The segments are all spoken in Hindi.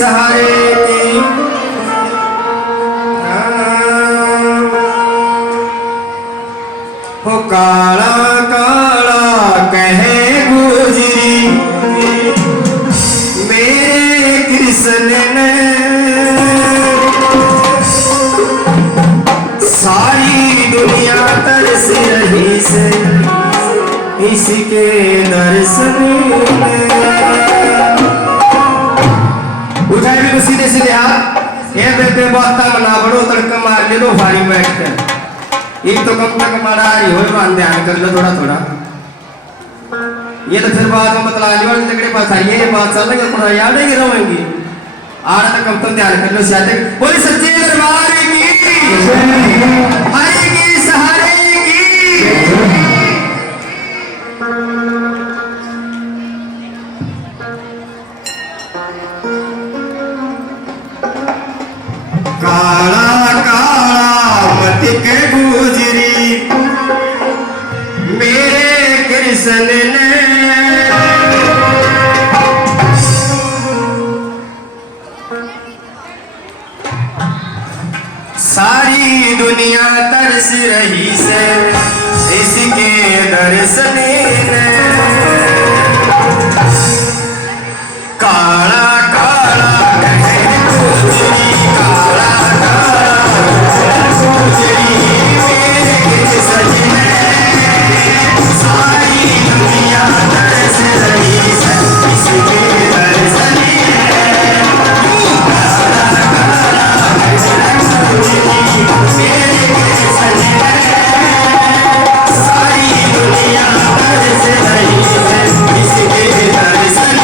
सहारे की हो काला काला कहे गुजरी मेरे कृष्ण ने सारी दुनिया तरस रही से इसके दर्शन उठाए भी सीधे सीधे हाथ ये बेटे बहुत मना बड़ो तड़का मार ले लो फाड़ी बैठ कर एक तो कम तक मारा रही हो मान ध्यान कर लो थोड़ा थोड़ा ये तो फिर बाद में बतला लियो तेरे पास आई ये बात चल रही है पूरा याद नहीं रहेंगी आड़ा तक कम तो ध्यान कर लो शायद बोले सच्चे दरबार की हरि की सहारे की काला काला मत के गुजरी मेरे कृष्ण ने सारी दुनिया तरस रही से इसके दर्शन ने काला काला कहे गुजरी काला काला गुजरी मेरे कृष्ण ने सारी दुनिया तरस रही से इसके दर्शन सारी दुनिया तरस रही है इसके दर्शन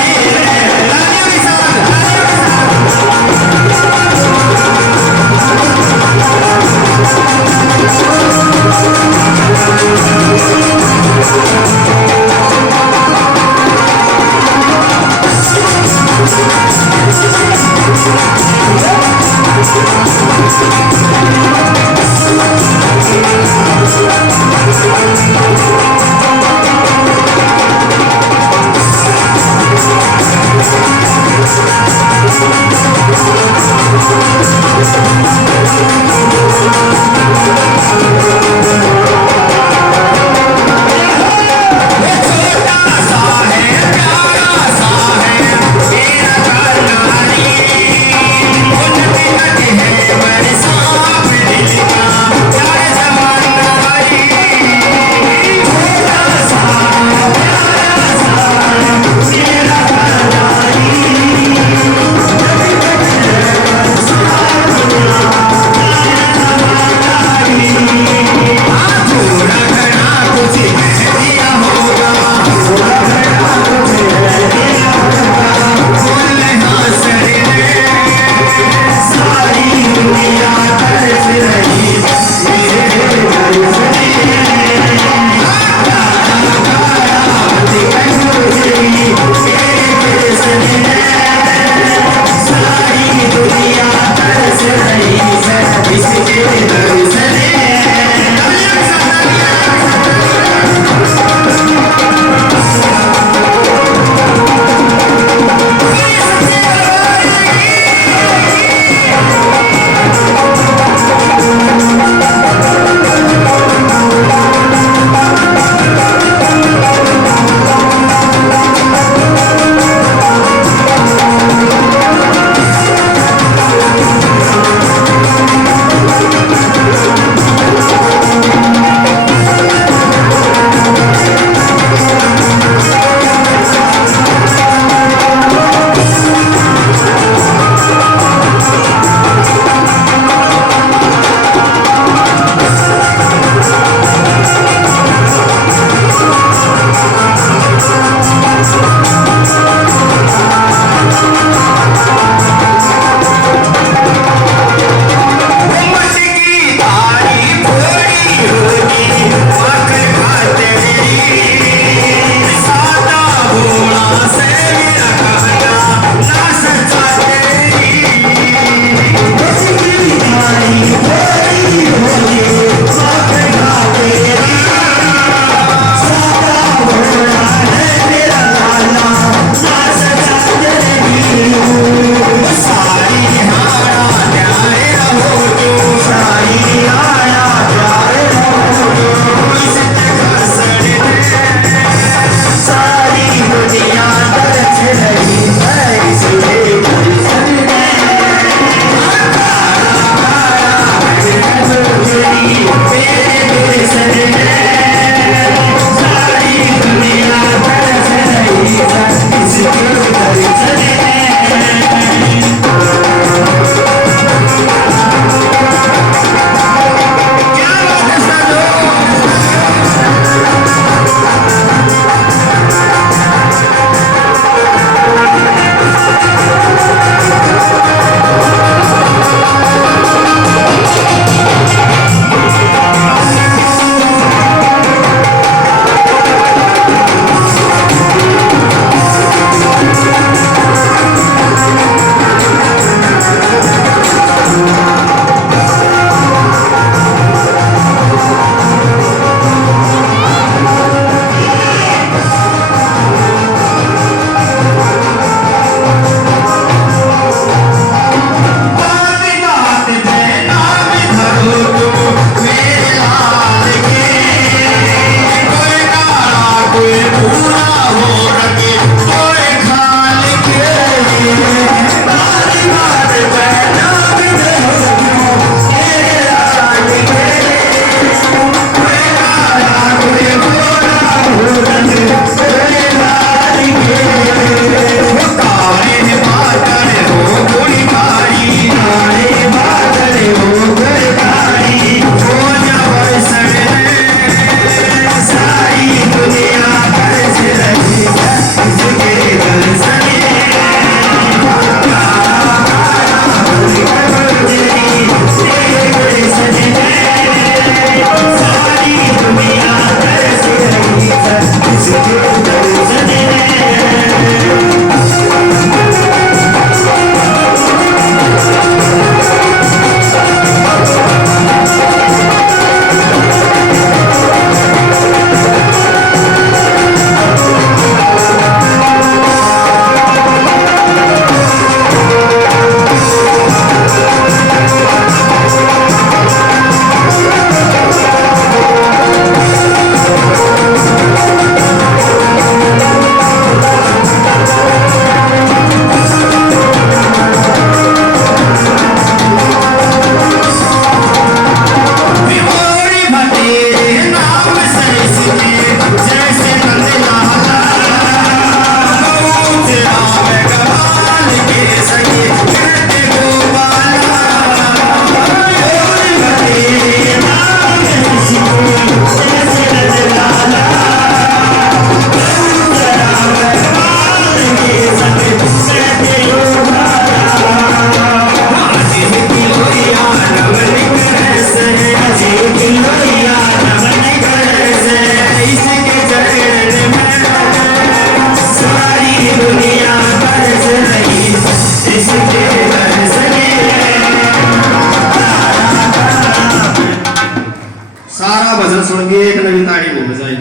सारा भजन सुन के एक नवी ताड़ी नहीं बजाई।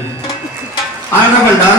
आना भंडार